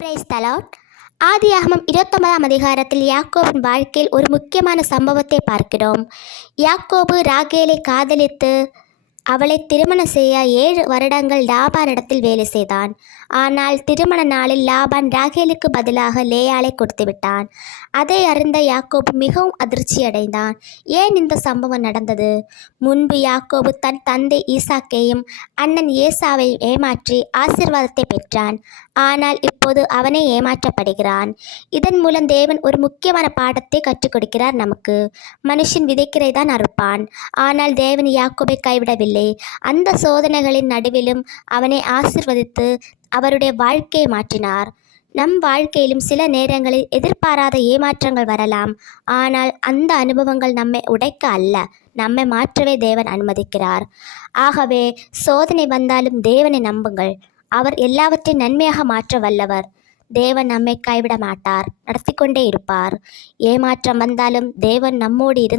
Praise the Lord. ஆதியாகமம் 29ஆம் அதிகாரத்தில் யாக்கோபின் வாழ்க்கையில் ஒரு முக்கியமான சம்பவத்தை பார்க்கிறோம். யாக்கோபு ராகேலை காதலித்து அவளை திருமணம் செய்ய 7 வருடங்கள் லாபானிடத்தில் வேலை செய்தான். ஆனால் திருமண நாளில் லாபான் ராகேலுக்கு பதிலாக லேயாளை கொடுத்து விட்டான். அதை அறிந்த யாக்கோபு மிகவும் அதிர்ச்சி அடைந்தான். ஏன் இந்த சம்பவம் நடந்தது? முன்பு யாக்கோபு தன் தந்தை ஈசாக்கையும் அண்ணன் ஏசாவையும் ஏமாற்றி ஆசீர்வாதத்தை பெற்றான். ஆனால் இப்போது அவனே ஏமாற்றப்படுகிறான். இதன் மூலம் தேவன் ஒரு முக்கியமான பாடத்தை கற்றுக் கொடுக்கிறார் நமக்கு. மனுஷன் விதைக்கிறதை தான் அறுப்பான். ஆனால் தேவன் யாக்கோபை கைவிடவில்லை. அந்த சோதனைகளின் நடுவிலும் அவனை ஆசீர்வதித்து அவருடைய வாழ்க்கையை மாற்றினார். நம் வாழ்க்கையிலும் சில நேரங்களில் எதிர்பாராத ஏமாற்றங்கள் வரலாம். ஆனால் அந்த அனுபவங்கள் நம்மை உடைக்க அல்ல, நம்மை மாற்றவே தேவன் அனுமதிக்கிறார். ஆகவே சோதனை வந்தாலும் தேவனை நம்புங்கள். அவர் எல்லாவற்றையும் நன்மையாக மாற்ற வல்லவர். தேவன் நம்மை கைவிட மாட்டார், நடத்தி கொண்டே இருப்பார். ஏமாற்றம் வந்தாலும் தேவன் நம்மோடு இருந்து